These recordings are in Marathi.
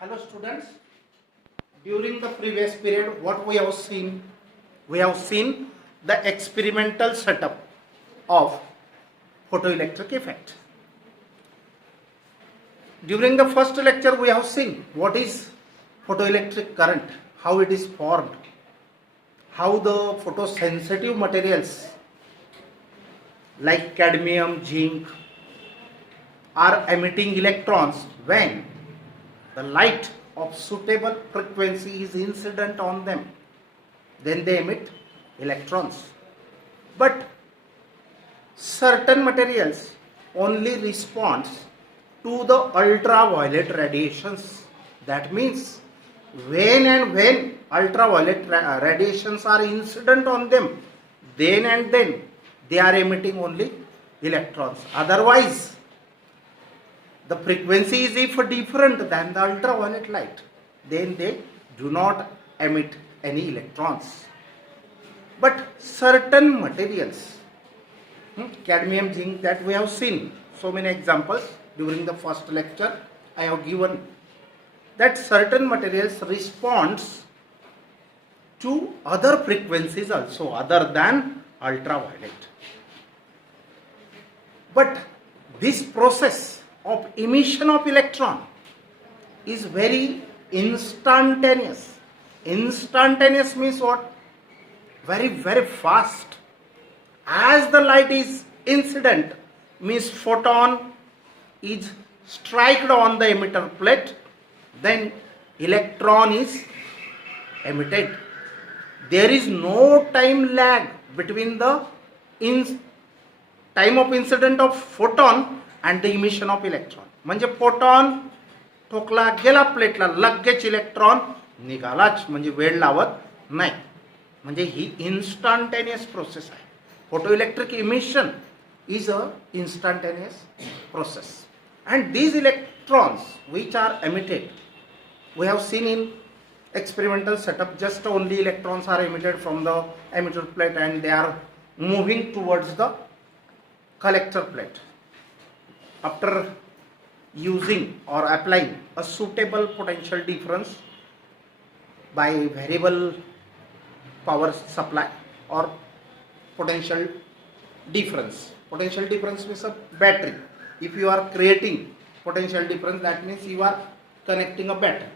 Hello students, during the previous period what we have seen? We have seen the experimental setup of photoelectric effect. During the first lecture we have seen what is photoelectric current, how it is formed, how the photosensitive materials like cadmium, zinc are emitting electrons when the light of suitable frequency is incident on them, then they emit electrons. But certain materials only respond to the ultraviolet radiations. That means when ultraviolet radiations are incident on them, then they are emitting only electrons. Otherwise, the frequency is if different than the ultraviolet light, then they do not emit any electrons. But certain materials, cadmium, zinc, that we have seen so many examples during the first lecture, I have given that certain materials responds to other frequencies also other than ultraviolet. But this process of emission of electron is very instantaneous. Instantaneous means what? Very, very fast. As the light is incident, means photon is struck on the emitter plate, then electron is emitted. There is no time lag between the time of incident of photon and the emission of electron. म्हणजे फोटॉन ठोकला गेला प्लेटला, लगेच इलेक्ट्रॉन निघालाच, म्हणजे वेळ लावत नाही. म्हणजे ही इन्स्टंटेनियस प्रोसेस आहे. Photoelectric emission is a instantaneous process, and these electrons which are emitted, we have seen in experimental setup, just only electrons are emitted from the emitter plate and they are moving towards the collector plate. After using or applying a suitable potential difference by variable power supply or potential difference. Potential difference means a battery. If you are creating potential difference, that means you are connecting a battery.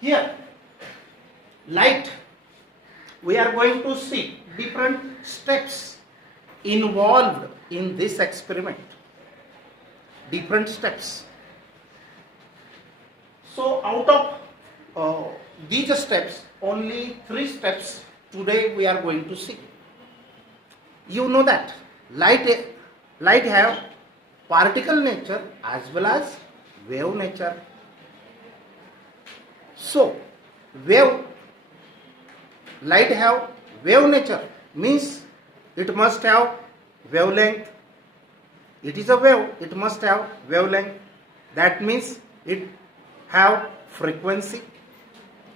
Here, light, we are going to see different steps involved in this experiment. Different steps. So out of these steps, only 3 steps today we are going to see. You know that light have particle nature as well as wave nature. So light have wave nature means it must have wavelength. It is a wave, it must have wavelength. That means it have frequency.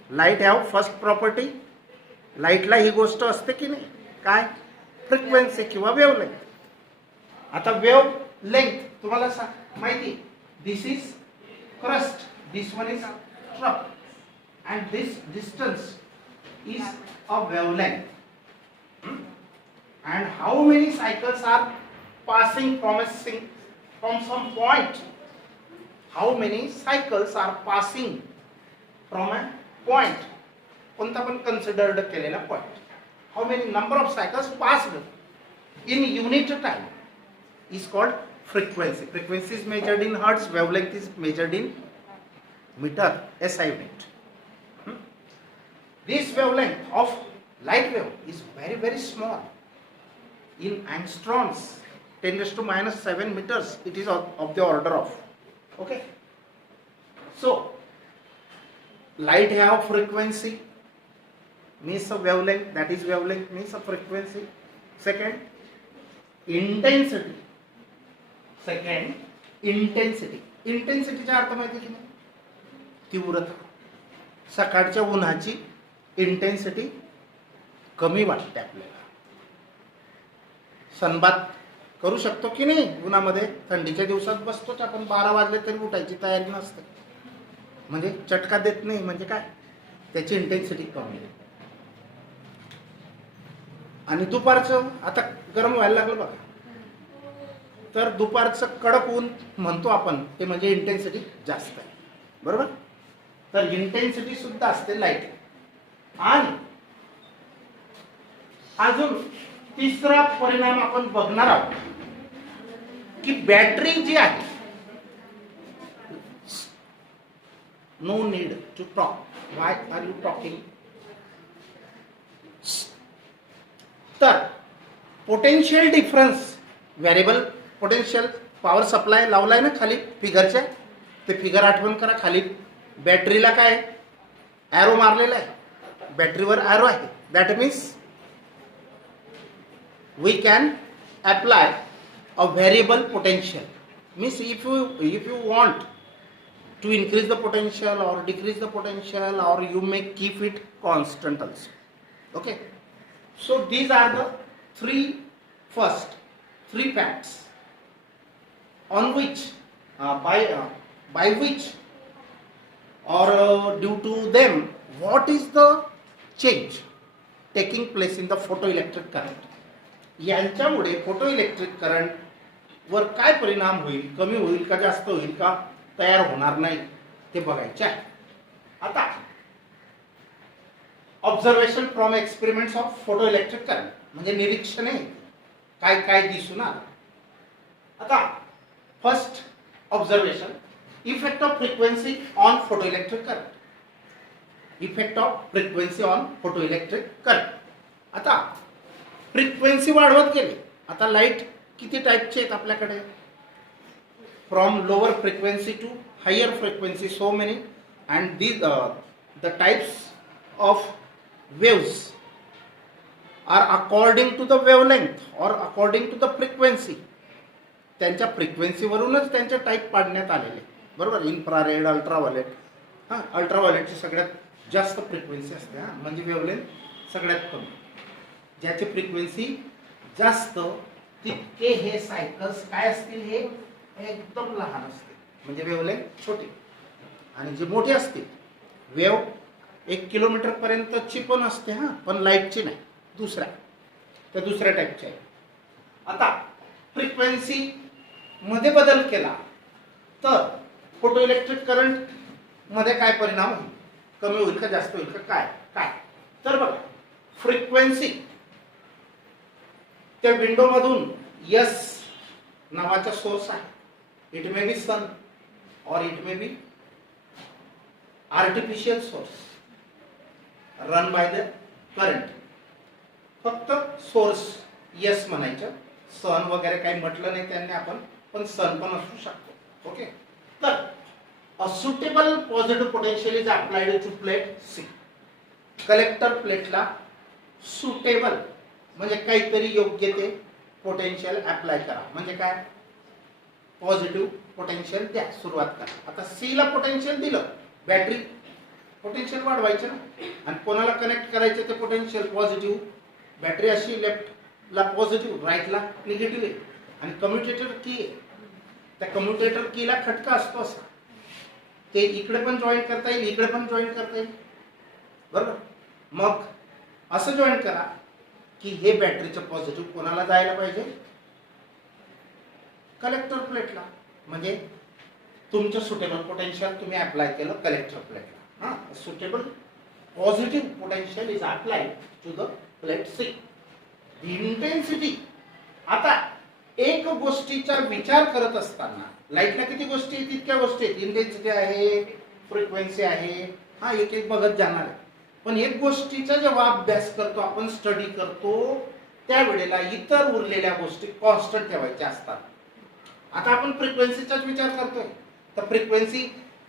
Light have first property. लाईटला ही गोष्ट असते की नाही, काय? फ्रिक्वेन्सी किंवा वेवलेंथ. आता वेव लेंथ तुम्हाला माहिती, this is crest, this one is trough, and this distance is a wavelength. And how many cycles are passing from some point? How many cycles are passing from a point? कोणता पण considered केलेला point. How many number of cycles passed in unit time is called frequency. Frequency is measured in hertz, wavelength is measured in meter, SI unit. This wavelength of light wave is very, very small. In angstroms, 10⁻⁷ meters, it is of the order of. Okay. So, light have frequency, means a wavelength, that is wavelength means a frequency. Second, intensity. Intensity चा अर्थ माहिती की नाही? तीव्रता. सकाळच्या उन्हाची इंटेन्सिटी कमी वाटते आपल्याला. सनबाथ करू शकतो की नाही उन्हामध्ये? थंडीच्या दिवसात बसतोच आपण, 12 वाजले तरी उठायची तयारी नसते. म्हणजे चटका देत नाही म्हणजे काय, त्याची इंटेन्सिटी कमी आहे. आणि दुपारचं आता गरम व्हायला लागलं बघा, तर दुपारचं कडक ऊन म्हणतो आपण, ते म्हणजे इंटेन्सिटी जास्त आहे, बरोबर. तर इंटेन्सिटी सुद्धा असते लाईट. आणि अजून तिसरा परिणाम आपण बघणार आहोत की बॅटरी जी आहे, no need to talk, why are you talking. तर potential difference, variable potential power supply लावलाय ना खाली फिगरच्या, ते फिगर आठवण करा. खाली बॅटरीला काय ॲरो मारलेला आहे, बॅटरीवर ॲरो आहे. That means we can apply a variable potential. Means if you want to increase the potential or decrease the potential, or you may keep it constant also. Okay, so these are the first three facts on which by which or due to them what is the change taking place in the photoelectric current. यांच्यामुळे फोटो इलेक्ट्रिक करंट वर काय परिणाम होईल, कमी होईल का जास्त होईल का तयार होणार नाही ते बघायचे आहे. आता observation from experiments of photo electric current म्हणजे निरीक्षणे काय काय दिसून आलं. आता first observation, effect of frequency on photo electric current. Effect of frequency on photo electric current. आता फ्रिक्वेन्सी वाढवत गेले. आता लाईट किती टाईपचे आहेत आपल्याकडे, from lower frequency to higher frequency, so many. And the types of waves are according to the wavelength or according to the frequency. त्यांच्या फ्रिक्वेन्सीवरूनच त्यांचे टाईप पाडण्यात आलेले, बरोबर. Infrared, ultraviolet. हां, अल्ट्राव्हायलेटची सगळ्यात जास्त फ्रिक्वेन्सी असते, हां, म्हणजे वेवलेंथ सगळ्यात कमी. ज्याची फ्रिक्वेन्सी जास्त तितके हे सायकल्स काय असतील, हे एकदम लहान असते, म्हणजे वेवलेंथ छोटी. आणि जे मोठी असते वेव 1 किलोमीटर पर्यंतची पण असते, हां, पण लाईटची नाही, त्या दुसऱ्या टाईपची आहे. आता फ्रिक्वेन्सी मध्ये बदल केला तर फोटो इलेक्ट्रिक करंट मध्ये काय परिणाम होईल, कमी होईल का जास्त होईल का काय. तर बघा, फ्रिक्वेन्सी त्या विंडो मधून यस नावाचा सोर्स आहे. इट मे बी सन और it may be artificial source run by the current. फक्त सोर्स यस म्हणायचं, सन वगैरे काही म्हटलं नाही त्यांनी आपण, पण सन पण असू शकतो. ओके, तर a suitable positive potential is applied to plate C. Collector प्लेटला सुटेबल म्हणजे काहीतरी योग्य ते पोटेन्शियल अप्लाय करा, म्हणजे काय, पॉझिटिव्ह पोटेन्शियल द्या, सुरुवात करा. आता सी ला पोटेन्शियल दिलं, बॅटरी पोटेन्शियल वाढवायचं ना, आणि कोणाला कनेक्ट करायचं ते पोटेन्शियल पॉझिटिव्ह. बॅटरी अशी लेफ्टला पॉझिटिव्ह, राईटला निगेटिव्ह आहे. आणि कम्युटेटर की आहे, त्या कम्युटेटर कीला खटका असतो असा, ते इकडे पण जॉईन करता येईल, इकडे पण जॉईन करता येईल, बरोबर. मग असं जॉईन करा की हे बॅटरीचं पॉझिटिव्ह कोणाला जायला पाहिजे, कलेक्टर प्लेटला. म्हणजे तुमचं सुटेबल पोटेन्शियल तुम्ही अप्लाय केलं कलेक्टर प्लेटला. हां, suitable positive potential is applied to the plate C. Intensity. आता एक गोष्टीचा विचार करत असताना लाईटला किती गोष्टी आहेत, तितक्या गोष्टी आहेत. इंटेन्सिटी आहे, फ्रिक्वेन्सी आहे, हा एक एक बघत जाणार आहे. पण एक गोष्टीचा जेव्हा अभ्यास करतो आपण, स्टडी करतो, त्यावेळेला इतर उरलेल्या गोष्टी कॉन्स्टंट ठेवायच्या असतात. आता आपण फ्रिक्वेन्सीचाच विचार करतोय, तर फ्रिक्वेन्सी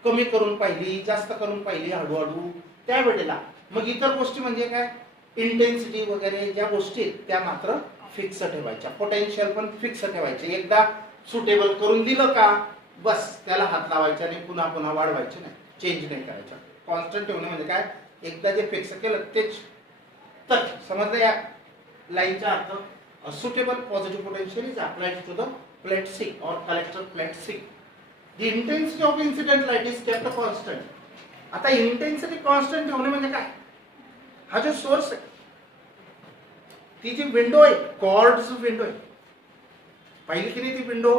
कमी करून पाहिली, जास्त करून पाहिली, हळूहळू, त्यावेळेला मग इतर गोष्टी म्हणजे काय, इंटेन्सिटी वगैरे ज्या गोष्टी आहेत त्या मात्र फिक्स ठेवायच्या. पोटेन्शियल पण फिक्स ठेवायचे. एकदा सुटेबल करून दिलं का बस त्याला हात लावायचा नाही, पुन्हा पुन्हा वाढवायचे नाही, चेंज नाही करायचं. कॉन्स्टंट ठेवणे म्हणजे काय, एकदा जे फिक्स केलं तेच. तर समजलं या लाईनचा अर्थ. Suitable positive potential is applied to the plate C or collector plate C. The intensity of incident light is kept constant. आता इंटेन्सिटी कॉन्स्टंट ठेवणे म्हणजे काय? हा जो सोर्स आहे, ती जी विंडो आहे, कॉर्ड्स विंडो आहे, पाहिली की नाही ती विंडो?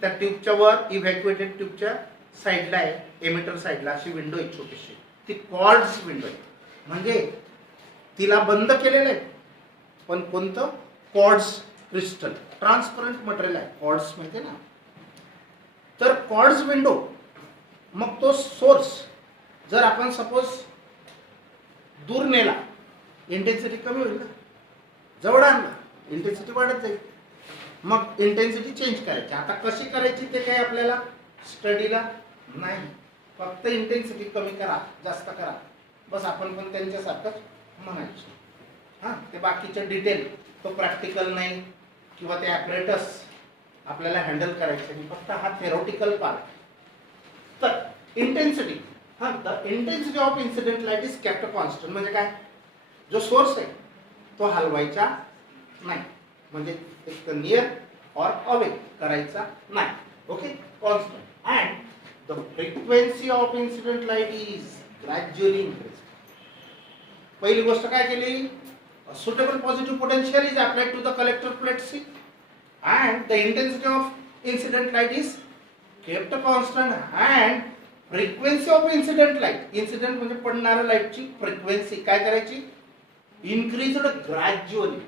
त्या ट्यूबच्या वर, इव्हॅक्युएटेड ट्यूबच्या साईडला आहे, एमिटर साईडला अशी विंडो आहे छोटीशी, ती कॉर्ड्स विंडो आहे. म्हणजे तिला बंद केलेलं आहे, पण कोणतं? कॉर्ड्स क्रिस्टल, ट्रान्सपरंट मटेरियल आहे, कॉर्ड्स माहिती ना. तर कॉर्ड्स विंडो, मग तो सोर्स जर आपण सपोज दूर नेला, इंटेन्सिटी कमी होईल ना, जवळ आणला इंटेन्सिटी वाढत जाईल. मग इंटेन्सिटी चेंज करायची. आता कशी करायची ते काही आपल्याला स्टडीला नाही, फक्त इंटेन्सिटी कमी करा, जास्त करा, बस. आपण पण त्यांच्यासारखंच म्हणायचं. हां, ते बाकीचं डिटेल तो प्रॅक्टिकल नाही किंवा ते ॲपरेटस आपल्याला हँडल करायचं नाही, फक्त हा थेरोटिकल पार्ट. तर इंटेन्सिटी, हां, the intensity of incident light is kept constant. म्हणजे काय? जो सोर्स आहे तो हलवायचा नाही, म्हणजे एक नियर और अवे करायचा नाही. Okay, constant. And the frequency of incident light is gradually increase. पहिली गोष्ट काय केली? Suitable positive potential is applied to the collector plate C, and the intensity of incident light is kept constant, and frequency of incident light, incident म्हणजे पडणाऱ्या लाईटची फ्रिक्वेन्सी काय करायची? Increased gradually.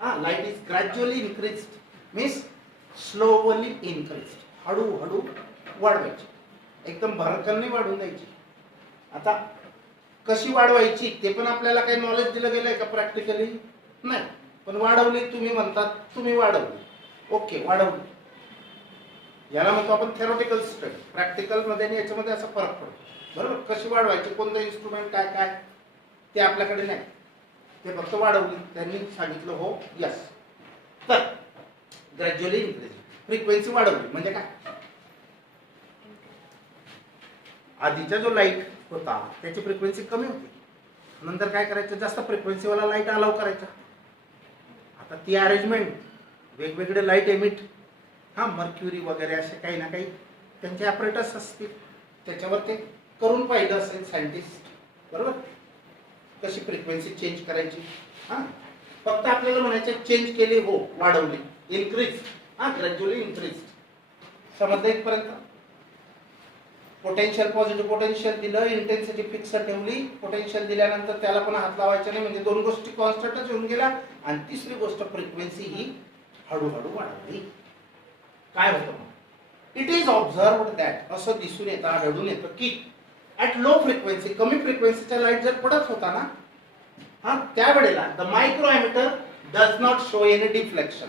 हा, light is gradually increased means slowly increased, हळूहळू वाढवायची, एकदम भरकन नाही वाढवून द्यायची. आता कशी वाढवायची ते पण आपल्याला काही नॉलेज दिलं गेलंय का प्रॅक्टिकली? नाही, पण वाढवली. तुम्ही म्हणतात तुम्ही वाढवली, ओके, वाढवली. याला म्हणतो आपण थेरोटिकल स्टडी. प्रॅक्टिकल मध्ये आणि याच्यामध्ये असा फरक पडतो, बरोबर? कशी वाढवायची, कोणतं इन्स्ट्रुमेंट, काय काय ते आपल्याकडे नाही, ते फक्त वाढवली, त्यांनी सांगितलं हो यस. तर ग्रॅज्युअली इन्क्रीज, फ्रिक्वेन्सी वाढवली म्हणजे काय? आधीचा जो लाईट होता त्याची फ्रिक्वेन्सी कमी होती, नंतर काय करायचं? जास्त फ्रिक्वेन्सीवाला लाईट अलाव करायचा. आता ती अरेंजमेंट, वेगवेगळे लाईट एमिट, हां, मर्क्युरी वगैरे असे काही ना काही त्यांचे ॲपरेटस असतील, त्याच्यावर ते करून पाहिलं असेल सायंटिस्ट, बरोबर? कशी फ्रिक्वेन्सी चेंज करायची. हां, फक्त आपल्याला म्हणायचं चेंज केली, हो, वाढवली, इन्क्रीज, हां, ग्रॅज्युअली इन्क्रीज. समजलं इथपर्यंत? पोटेन्शियल, पॉझिटिव्ह पोटेन्शियल दिलं, इंटेन्सिटी फिक्स ठेवली, पोटेन्शियल दिल्यानंतर त्याला पण हात लावायचा नाही, म्हणजे दोन गोष्टी कॉन्स्टंटच होऊन गेल्या. आणि तिसरी गोष्ट, फ्रिक्वेन्सी ही हळूहळू वाढवली. काय होतं मग? इट इज ऑब्झर्व्ड दॅट, असं दिसून येतं, आढळून येतं की ॲट लो फ्रिक्वेन्सी, कमी फ्रिक्वेन्सीचा लाईट जर पडत होता ना, हां, त्यावेळेला the micro ammeter does not show any deflection,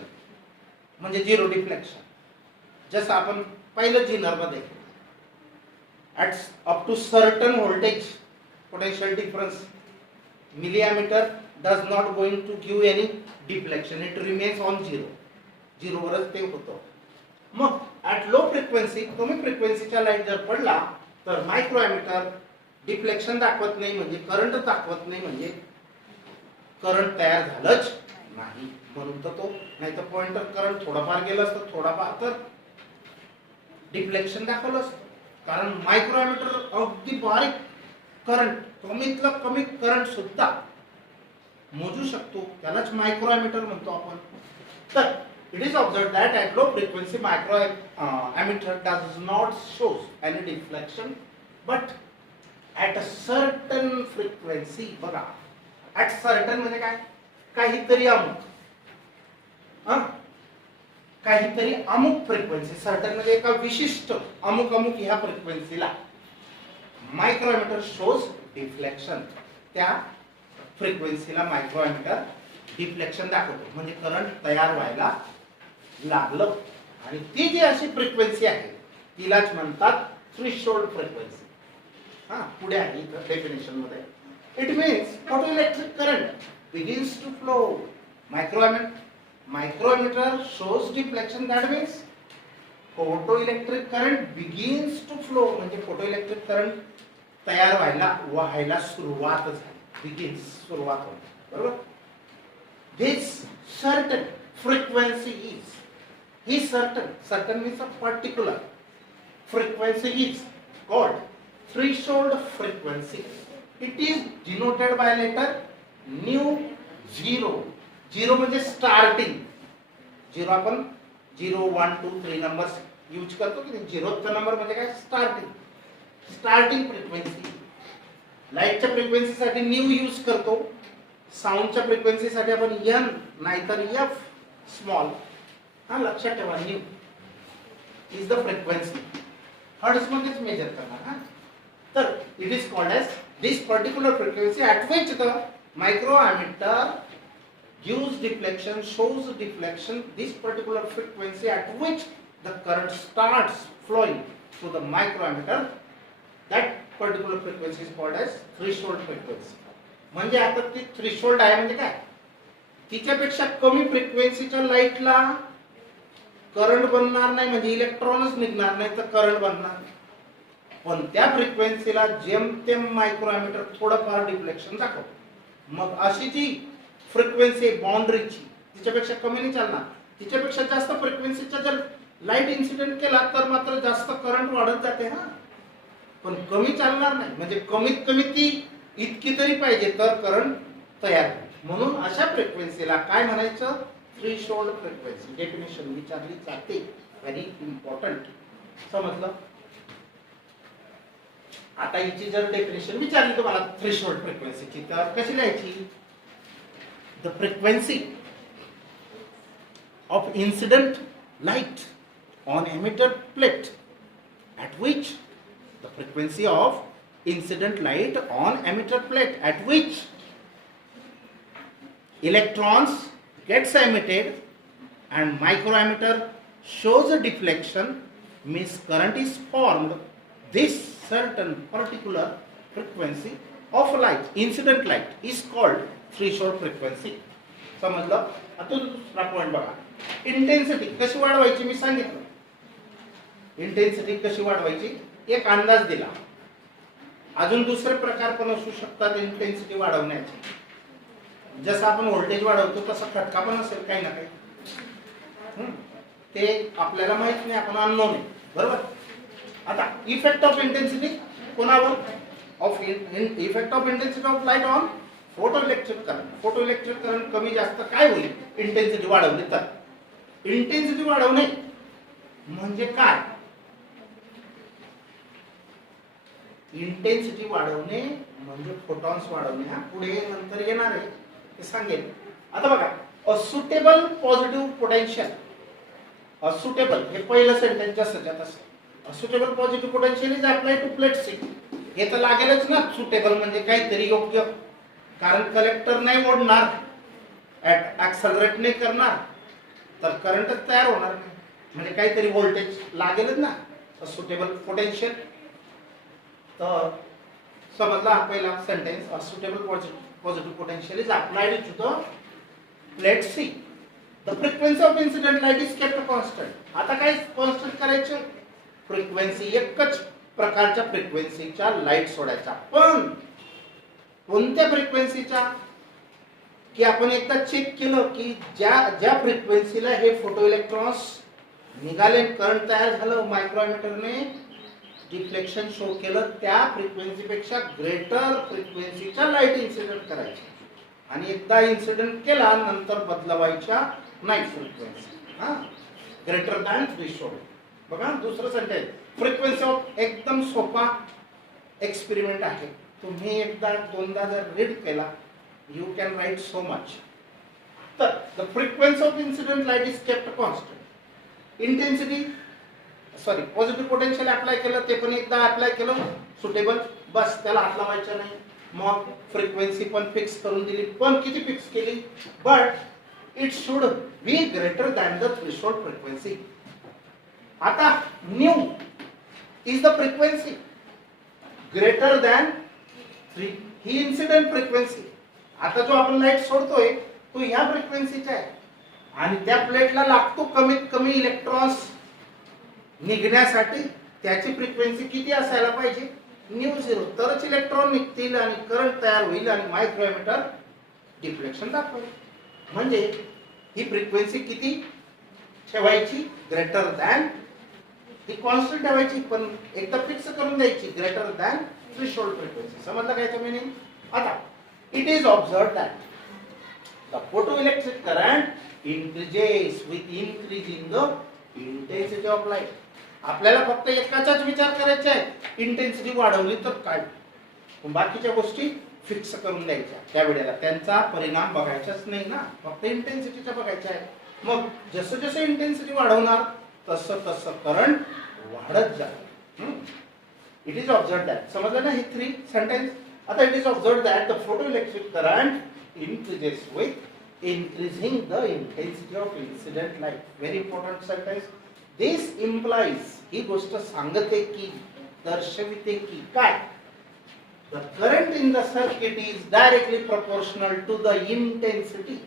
म्हणजे झिरो डिफ्लेक्शन. जसं आपण पाहिलं झिनरमध्ये, at up to certain voltage potential difference, milliammeter does not going to give any deflection, it remains on zero, झिरोवरच ते होतं. मग ॲट लो फ्रिक्वेन्सी, कमी फ्रिक्वेन्सीचा लाईट जर पडला तर मायक्रो ॲमिटर डिफ्लेक्शन दाखवत नाही, म्हणजे करंट दाखवत नाही, म्हणजे करंट तयार झालंच नाही, म्हणून तर तो, नाही तर पॉइंटर करंट थोडंफार गेलं असतं, थोडाफार तर डिफ्लेक्शन दाखवलं असतं. कारण मायक्रो ॲमिटर अगदी बारीक करंट, कमीतलं कमी करंट सुद्धा मोजू शकतो, त्यालाच मायक्रो ॲमिटर म्हणतो आपण. तर it is observed that at low frequency micro emitter does not shows any deflection, but at a certain frequency, बघा, at certain म्हणजे काय? काहीतरी अमुक, काहीतरी अमुक फ्रिक्वेन्सी, सर्टन म्हणजे एका विशिष्ट अमुक अमुक ह्या फ्रिक्वेन्सीला मायक्रो ॲमिटर शोज डिफ्लेक्शन. त्या फ्रिक्वेन्सीला मायक्रो ॲमिटर डिफ्लेक्शन दाखवतो, म्हणजे करंट तयार व्हायला लागलं. आणि ती जी अशी फ्रिक्वेन्सी आहे तिलाच म्हणतात थ्रेशोल्ड फ्रिक्वेन्सी. हां, पुढे आहे इथं डेफिनेशन मध्ये. It means photoelectric current begins to flow, micrometer shows deflection, that means photoelectric current begins to flow, म्हणजे photoelectric current तयार व्हायला सुरुवात झाली, begins, सुरुवात होते, बरोबर? This certain frequency is, he certain means a particular frequency is called threshold frequency. It is denoted by letter nu 0. 0 म्हणजे स्टार्टिंग. 0 आपण 0 1 2 3 नंबर्स यूज करतो की नाही. 0th नंबर म्हणजे काय? स्टार्टिंग. Starting frequency. लाईटच्या फ्रिक्वेन्सीसाठी न्यू यूज करतो. साऊंडच्या फ्रिक्वेन्सीसाठी आपण एन नाहीतर एफ स्मॉल. हा लक्षात ठेवा. Nu is the frequency. Hertz मध्येच मेजर करणार. हा तर it is called as this particular frequency at which the microammeter gives deflection, shows deflection. This particular frequency at which the current starts flowing through the microammeter, that particular frequency is called as threshold frequency. म्हणजे आता ती थ्रेशोल्ड आहे म्हणजे काय? तिच्यापेक्षा कमी फ्रिक्वेन्सीच्या लाईटला करंट बनणार नाही, म्हणजे इलेक्ट्रॉनच निघणार नाही तर करंट बनणार. पण त्या फ्रिक्वेन्सीला जेमतेम मायक्रोमीटर थोडंफार डिफ्लेक्शन दाखवतो. मग अशी जी फ्रिक्वेन्सी बाउंड्रीची तिच्यापेक्षा कमी नाही चालणार. तिच्यापेक्षा जास्त फ्रिक्वेन्सीचा जर लाईट इन्सिडेंट केला तर मात्र जास्त करंट वाढत जाते. हा पण कमी चालणार नाही, म्हणजे कमीत कमी ती इतकी तरी पाहिजे तर करंट तयार होईल. म्हणून अशा फ्रिक्वेन्सीला काय म्हणायचं? Threshold frequency. डेफिनेशन विचारली जाते. Very important. समजलं? आता हिची जर डेफिनेशन विचारली तुम्हाला थ्रेशोल्ड फ्रिक्वेन्सीची तर कशी लिहायची? The frequency of incident light on emitter plate at which the frequency of incident light on emitter plate at which electrons gets emitted and microemitter shows a deflection means current is formed. This certain particular frequency of light, incident light, is called threshold frequency. समजलं? आता दुसरा पॉइंट बघा. इंटेन्सिटी कशी वाढवायची मी सांगितलं. इंटेन्सिटी कशी वाढवायची एक अंदाज दिला. अजून दुसरे प्रकार पण असू शकतात इंटेन्सिटी वाढवण्याचे. जसं आपण व्होल्टेज वाढवतो तसा खटका पण असेल काही ना काही. ते आपल्याला माहित नाही, आपण अननोन आहे. बरोबर? आता इफेक्ट ऑफ इंटेन्सिटी कोणावर? Of effect of intensity of light on photo electric current. Photo electric current कमी जास्त काय होईल? इंटेन्सिटी वाढवली तर. इंटेन्सिटी वाढवणे म्हणजे काय? इंटेन्सिटी वाढवणे म्हणजे फोटॉन्स वाढवणे. हा पुढे नंतर येणार आहे ते सांगेल. आता बघा, a suitable positive potential. A suitable हे पहिलं सेंटेन्स जसंच्या तसं. A suitable positive potential is apply to plate C. हे तर लागेलच ना. सुटेबल म्हणजे काहीतरी योग्य, कारण कलेक्टर नाही ओढणार, ऍक्सलरेट नाही करणार तर करंटच तयार होणार नाही. म्हणजे काहीतरी व्होल्टेज लागेलच ना. Suitable potential. तर समजला हा पहिला sentence. A suitable positive potential is applied to the plate C. The frequency of incident light is kept constant. आता काय कॉन्स्टंट करायचं? फ्रिक्वेन्सी एकच प्रकारच्या फ्रिक्वेन्सीच्या लाईट सोडायचा. पण कोणत्या फ्रिक्वेन्सीच्या? की आपण एकदा चेक केलं की ज्या फ्रिक्वेन्सीला हे फोटो इलेक्ट्रॉन्स निघाले, करंट तयार झालं, मायक्रोमीटरने डिफ्लेक्शन शो केलं, त्या फ्रिक्वेन्सीपेक्षा ग्रेटर फ्रिक्वेन्सीच्या लाईट इन्सिडेंट करायची. आणि एकदा इन्सिडेंट केला नंतर बदलवायच्या नाही फ्रिक्वेन्सी. हा ग्रेटर दॅन थ्रेशोल्ड. बघा दुसरं सेंटेन्स. फ्रिक्वेन्सी ऑफ एकदम सोपा एक्सपेरिमेंट आहे. तुम्ही एकदा दोनदा जर रीड केला you can write so much. तर the frequency of incident light is kept constant. Intensity sorry positive potential apply केलं, ते पण एकदा अप्लाय केलं सुटेबल, बस त्याला हात लावायचा नाही. मग फ्रिक्वेन्सी पण फिक्स करून दिली. पण किती फिक्स केली? But it should be greater than the threshold frequency. आता new is the frequency greater than ही इन्सिडेंट फ्रिक्वेन्सी. आता जो आपण लाईट सोडतोय तो ह्या फ्रिक्वेन्सीचा आहे आणि त्या प्लेटला लागतो कमीत कमी इलेक्ट्रॉन्स निघण्यासाठी. त्याची फ्रिक्वेन्सी किती असायला पाहिजे? न्यू 0. तरच इलेक्ट्रॉन निघतील आणि करंट तयार होईल आणि मायक्रोमीटर डिफ्लेक्शन दाखवेल. म्हणजे ही फ्रिक्वेन्सी किती ठेवायची? ग्रेटर दॅन ही कॉन्स्टंट ठेवायची पण एकदा फिक्स करून द्यायची ग्रेटर दॅन थ्रेशोल्ड फ्रिक्वेन्सी. समजलं काय याचं मीनिंग? आता it is observed that the photoelectric current increases with increase in the intensity of light. आपल्याला फक्त एकाचाच विचार करायचा आहे, इंटेन्सिटी वाढवली तर काय, बाकीच्या गोष्टी फिक्स करून द्यायच्या त्या वेळेला, त्यांचा परिणाम बघायचाच नाही ना, फक्त इंटेन्सिटीचा बघायचा आहे. मग जसं जसं इंटेन्सिटी वाढवणार तसं तसं करंट वाढत जाईल. It is observed that. समजलं ना हे 3 सेंटेन्स? आता it is observed that the photoelectric current increases with increasing the intensity of incident light. Very important sentence. This implies, ही गोष्ट सांगते की, दर्शविते की काय, the current in the circuit is directly proportional to the intensity.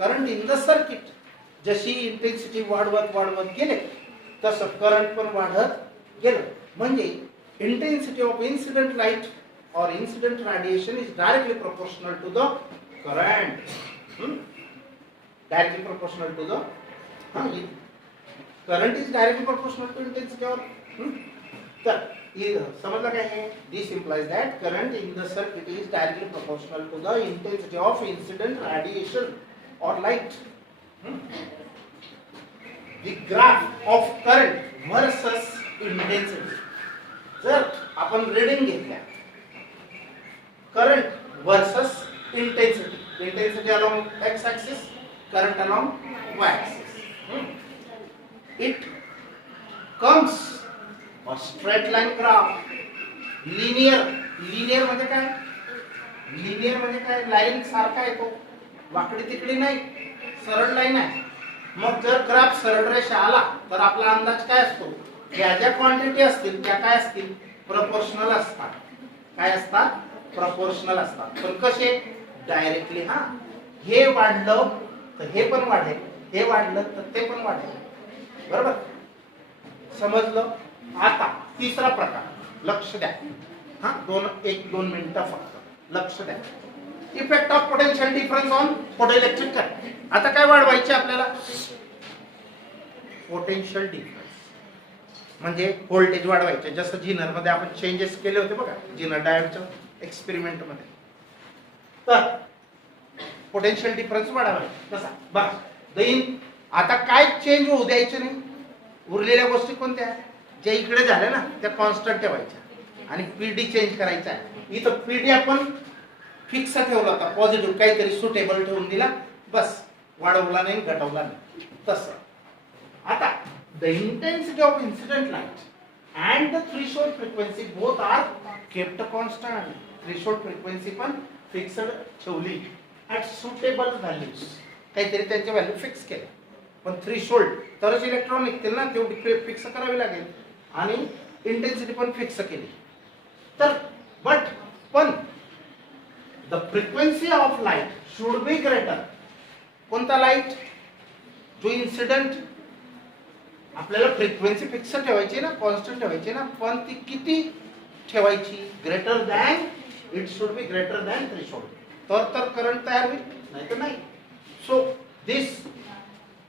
Current in the circuit, जशी इंटेन्सिटी वाढवत वाढवत गेले तसं करंट पण वाढत गेलं. म्हणजे intensity of incident light or incident radiation is directly proportional to the current. Directly proportional to the current is directly proportional to intensity or तर समजलं काय आहे? This implies that current in the circuit is directly proportional to the intensity of incident radiation or light. The graph of current versus intensity. जर आपण रीडिंग घेतल्या current versus intensity, intensity along x axis, current along y axis, it comes a straight line graph. linear म्हणजे काय? linear म्हणजे काय? लाईन सारखा येतो, वाकडी तिकडी नाही, सरळ लाईन आहे. मग जर ग्राफ सरळ रेषा आला तर आपला अंदाज काय असतो? या ज्या क्वांटिटी असतील त्या काय असतील? प्रपोर्शनल असतात. काय असतात? प्रपोर्शनल असतात. पण कसे? डायरेक्टली. हे वाढलं तर हे पण वाढेल, हे वाढलं तर ते पण वाढेल. बरोबर? समजलं? आता तिसरा प्रकार, लक्ष द्या. 1-2 मिनिटं फक्त लक्ष द्या. Effect of potential difference on photoelectric current. आता काय वाढवायचे आपल्याला? पोटेन्शियल डिफरन्स म्हणजे व्होल्टेज वाढवायचे. जसं जिनर मध्ये आपण चेंजेस केले होते बघा, जिनर डायोडच्या एक्सपेरिमेंट मध्ये. तर पोटेन्शियल डिफरन्स वाढवायचा कसा? बघा देईन. आता काय चेंज होऊ द्यायचे नाही. उरलेल्या गोष्टी कोणत्या? ज्या इकडे झाल्या ना त्या कॉन्स्टंट ठेवायच्या आणि पीडी चेंज करायचा आहे. इथं पीडी आपण फिक्स ठेवला होता, पॉझिटिव्ह काहीतरी सुटेबल ठेवून दिला, बस वाढवला नाही घटवला नाही. तसं आता the intensity of incident light and the threshold frequency both are kept constant. threshold frequency पण फिक्स्ड ठेवली at suitable values, काहीतरी त्यांच्या व्हॅल्यू फिक्स केल्या. पण थ्रेशोल्ड तरच इलेक्ट्रॉन निघतील ना, तेवढी फिक्स करावी लागेल. आणि इंटेन्सिटी पण फिक्स केली तर पण the frequency of light should be greater. कोणता लाईट? जो इन्सिडेंट. आपल्याला फ्रिक्वेन्सी फिक्स ठेवायची ना, कॉन्स्टंट ठेवायची ना, पण ती किती ठेवायची? Greater than, it should be greater than threshold. तर करंट तयार होईल, नाही तर नाही. So this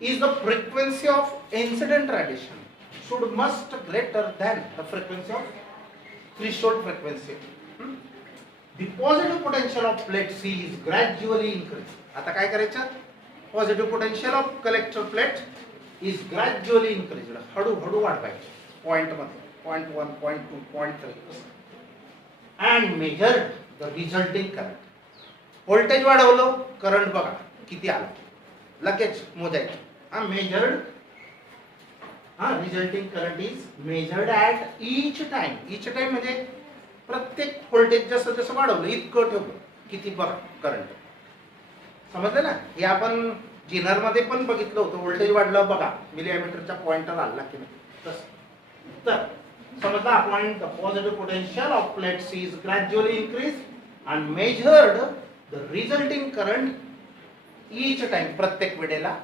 is the frequency of incident radiation should must greater than the frequency of threshold frequency. The positive potential of plate C is gradually increase. आता काय करायचं? Positive potential of collector plate is gradually increase. हळूहळू वाढवायचे पॉइंट मध्ये, 0.1, 0.2, 0.3 and measured the resulting current. Voltage वाढवलं, करंट बघा किती आला, लगेच मोजायचं. Measured resulting current is measured at each time. Each time म्हणजे प्रत्येक व्होल्टेज जसं जसं वाढवलं इतकं ठेवलं, किती बघा करंट. समजलं ना? हे आपण जिनर मध्ये पण बघितलं होतं. व्होल्टेज वाढलं बघा, मिलीमीटरच्या पॉइंटवर आला की नाही तसं. तर समजला point. The positive potential of plate C is gradually increase and measured the resulting current each time. प्रत्येक वेळेला,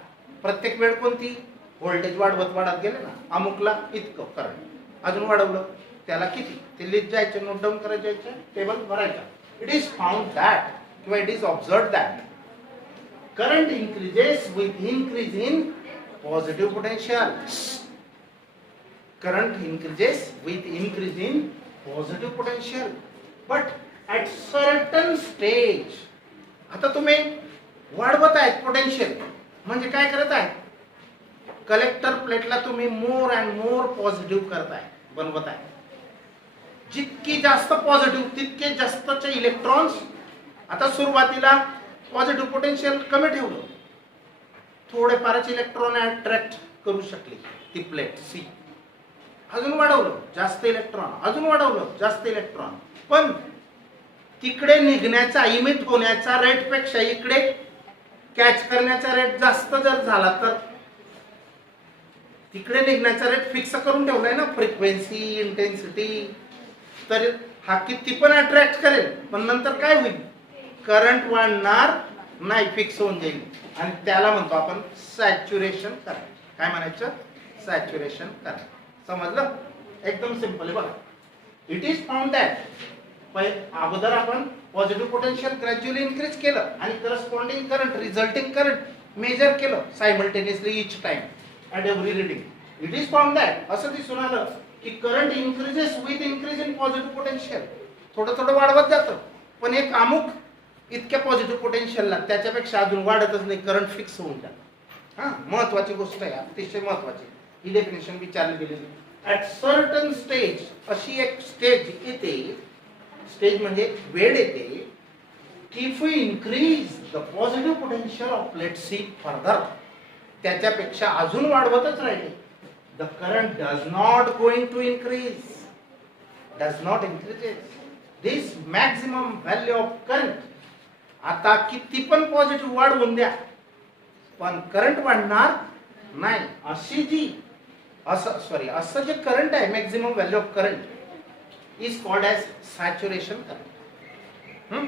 प्रत्येक वेळ कोणती? व्होल्टेज वाढवत वाढत गेले ना, अमुकला इतकं करंट, अजून वाढवलं त्याला किती, ते लिहित जायचं, नोट डाऊन करायचं, टेबल भरायचा. इट इज फाउंड दॅट किंवा it is observed that current increases with increase in positive potential. current increases with increase in positive potential, but at certain stage, आता तुम्ही वाढवत आहेत पोटेन्शियल, म्हणजे काय करत आहे, कलेक्टर प्लेटला तुम्ही मोर अँड मोर पॉझिटिव्ह करताय, बनवत आहे. जितकी जास्त पॉझिटिव्ह तितके जास्तचे इलेक्ट्रॉन्स. आता सुरुवातीला पॉझिटिव्ह पोटेन्शियल कमी ठेवलं, थोडेफारच इलेक्ट्रॉन अट्रॅक्ट करू शकले ती प्लेट सी. अजून वाढवलं जास्त इलेक्ट्रॉन, अजून वाढवलं जास्त इलेक्ट्रॉन, पण तिकडे निघण्याचा इमिट होण्याचा रेट पेक्षा इकडे कॅच करण्याचा रेट जास्त जर झाला तर तिकडे निघण्याचा रेट फिक्स करून ठेवलाय ना, फ्रिक्वेन्सी इंटेन्सिटी. तर हा किती पण अट्रॅक्ट करेल, पण नंतर काय होईल, करंट वाढणार नाही, फिक्स होऊन जाईल. आणि त्याला म्हणतो आपण सॅच्युरेशन करंट. काय म्हणायचं, सॅच्युरेशन करंट. समजलं, एकदम सिंपल आहे बघा. इट इज फाउंड दॅट अगोदर आपण पॉझिटिव्ह पोटेन्शियल ग्रॅज्युअली इन्क्रीज केलं आणि corresponding current, resulting current measure केलं simultaneously each time at every reading. It is found that असं दिसून आलं की current increases with increase in positive potential. थोडं थोडं वाढवत जातं, पण एक अमुक इतक्या पॉझिटिव्ह पोटेन्शियलला त्याच्यापेक्षा अजून वाढतच नाही, करंट फिक्स होऊन जातं. हां, महत्वाची गोष्ट आहे, अतिशय महत्वाची. ही डेफिनेशन विचारली गेलेली. ॲट सर्टन स्टेज, अशी एक स्टेज येते, स्टेज म्हणजे वेळ येते, if we increase the positive potential of plate C further, त्याच्यापेक्षा अजून वाढवतच राहिले, the current does not going to increase, does not increases this maximum value of current. आता किती पण पॉझिटिव्ह वाढवून द्या, पण करंट वाढणार नाही. अशी जी असं जे करंट आहे, maximum value of current is called as saturation current.